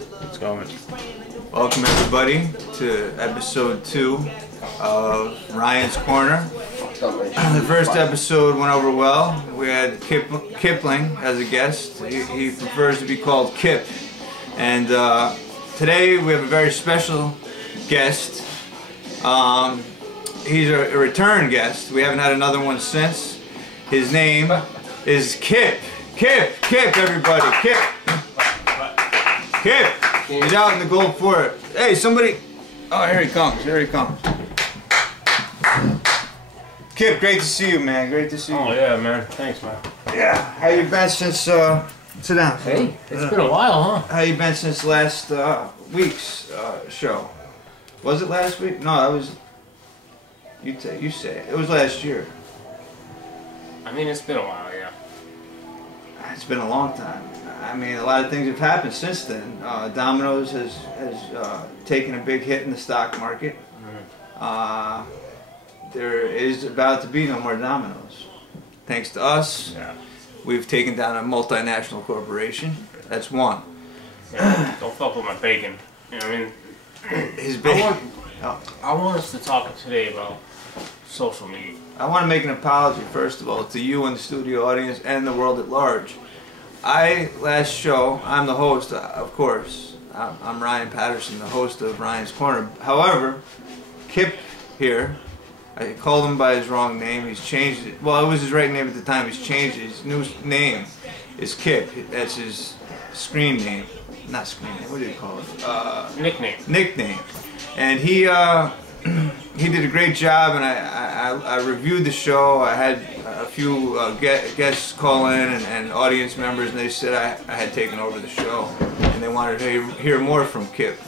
It's going. Welcome everybody to episode 2 of Ryan's Corner. The first episode went over well. We had Kipling as a guest. He prefers to be called Kip. And today we have a very special guest. He's a return guest. We haven't had another one since. His name is Kip. Kip, everybody, Kip. Kip. He's out in the gold fort. Hey, somebody. Oh, here he comes. Kip, great to see you, man. Great to see you. Oh yeah, man. Thanks, man. Yeah. How you been since? Sit down. Hey, it's been a while, huh? How you been since last week's show? Was it last week? No, that was. You say it. It was last year. I mean, it's been a while, yeah. It's been a long time. I mean, a lot of things have happened since then. Domino's has taken a big hit in the stock market. There is about to be no more Domino's. Thanks to us, Yeah. we've taken down a multinational corporation. That's one. Yeah. Don't fuck with my bacon. You know what I mean? His bacon. I want us to talk today about social media. I want to make an apology, first of all, to you and the studio audience and the world at large. Last show, I'm the host, of course. I'm Ryan Patterson, the host of Ryan's Corner. However, Kip here, I called him by his wrong name. He's changed it. Well, it was his right name at the time. He's changed it. His new name is Kip. That's his screen name. Not screen name. What do you call it? Nickname. Nickname. And he did a great job, and I reviewed the show. I had a few guests call in and audience members, and they said I had taken over the show, and they wanted to hear more from Kip.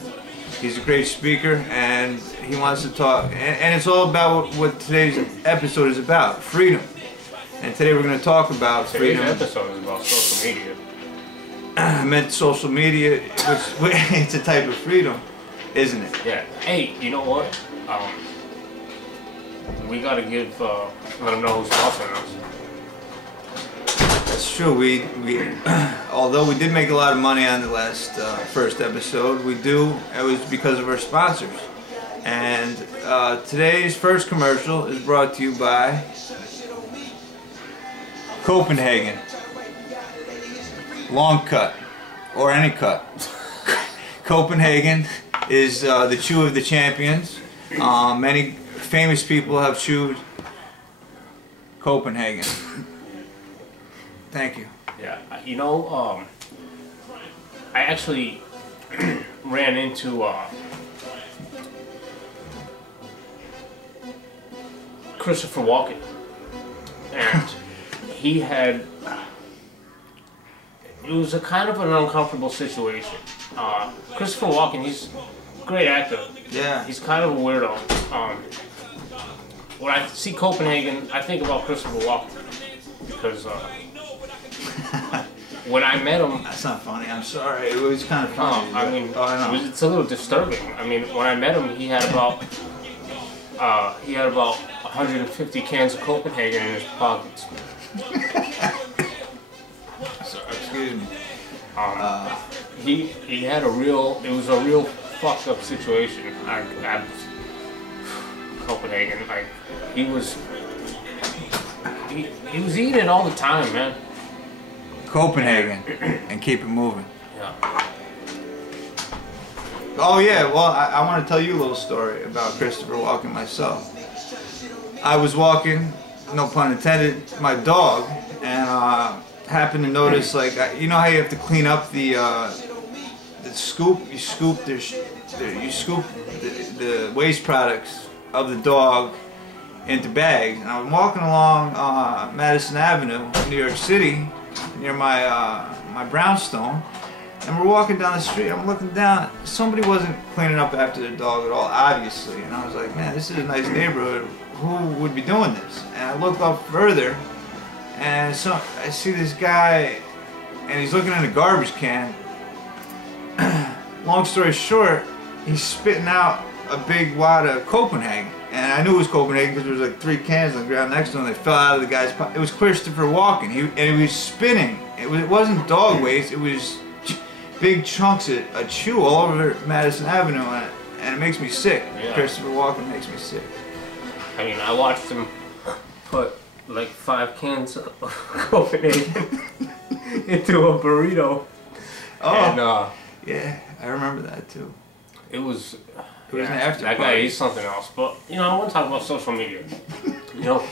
He's a great speaker, and he wants to talk, and it's all about what today's episode is about, freedom. And today we're going to talk about freedom. Today's episode is about social media. I meant social media, which it's a type of freedom, isn't it? Yeah. Hey, you know what? We gotta let them know who's sponsoring us. That's true. We although we did make a lot of money on the last first episode, it was because of our sponsors. And today's first commercial is brought to you by Copenhagen. Long cut, or any cut. Copenhagen is the chew of the champions. Many famous people have chewed Copenhagen. Thank you. Yeah, you know, I actually ran into Christopher Walken, and he had. It was a kind of an uncomfortable situation. Christopher Walken, he's a great actor. Yeah. He's kind of a weirdo. When I see Copenhagen, I think about Christopher Walken because when I met him, that's not funny. I'm sorry. It was kind of funny. I mean, I know. it's a little disturbing. I mean, when I met him, he had about 150 cans of Copenhagen in his pockets. Excuse me. He had it was a real fucked up situation. Copenhagen, he was eating it all the time, man. Copenhagen, and keep it moving. Yeah. Oh yeah, well I want to tell you a little story about Christopher Walken myself. I was walking, no pun intended, my dog, and happened to notice, like, you know how you have to clean up the scoop? You scoop the waste products of the dog into bags. And I'm walking along Madison Avenue, New York City, near my brownstone, and we're walking down the street. I'm looking down. Somebody wasn't cleaning up after their dog at all, obviously. And I was like, man, this is a nice neighborhood. Who would be doing this? And I look up further, and so I see this guy, and he's looking in a garbage can. Long story short, he's spitting out a big wad of Copenhagen. And I knew it was Copenhagen because there was like 3 cans on the ground next to him. They fell out of the guy's pocket. It was Christopher Walken. And he was spinning. It wasn't dog waste. It was big chunks of chew all over Madison Avenue, and it makes me sick. Yeah. Christopher Walken makes me sick. I mean, I watched him put like 5 cans of Copenhagen into a burrito. Oh, And yeah, I remember that too. it was It was an after that party. guy, he's something else. But you know, I want to talk about social media. You know,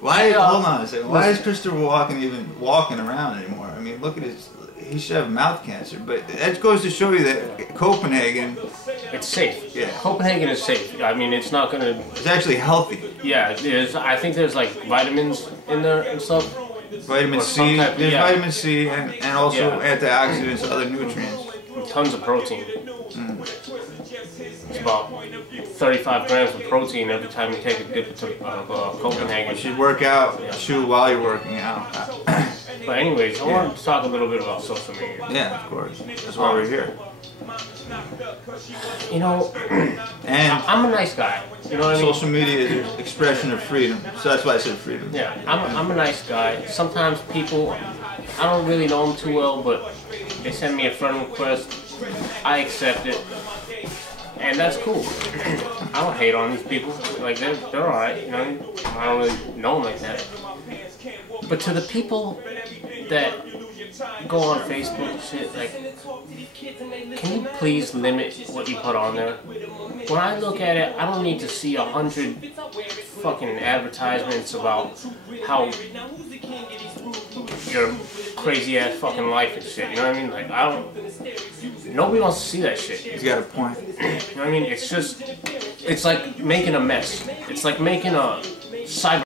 Why? Hold on a second. Why is Christopher Walken even walking around anymore? I mean, look at his. He should have mouth cancer. But that goes to show you that Copenhagen. it's safe. Yeah. Copenhagen is safe. I mean, it's not gonna. It's actually healthy. Yeah, there's. I think there's like vitamins in there and stuff. Vitamin Or C. some type of- There's yeah. vitamin C and also Yeah. antioxidants, other nutrients. Tons of protein. It's about 35 grams of protein every time you take a dip of Copenhagen. You should work out, chew while you're working out. But anyways, I want to talk a little bit about social media. Yeah, of course. That's why we're here. You know, And I'm a nice guy. You know what I mean? social media is an expression of freedom. So that's why I said freedom. Yeah, I'm a nice guy. Sometimes people, I don't really know them too well, but they send me a friend request. I accept it. And that's cool. I don't hate on these people. Like, they're alright, you know? I don't really know them like that. But to the people that go on Facebook and shit, like, can you please limit what you put on there? When I look at it, I don't need to see 100 fucking advertisements about how your crazy ass fucking life and shit. You know what I mean? Like, I don't. Nobody wants to see that shit. He's got a point. You know what I mean? It's just. It's like making a mess. It's like making a cyber.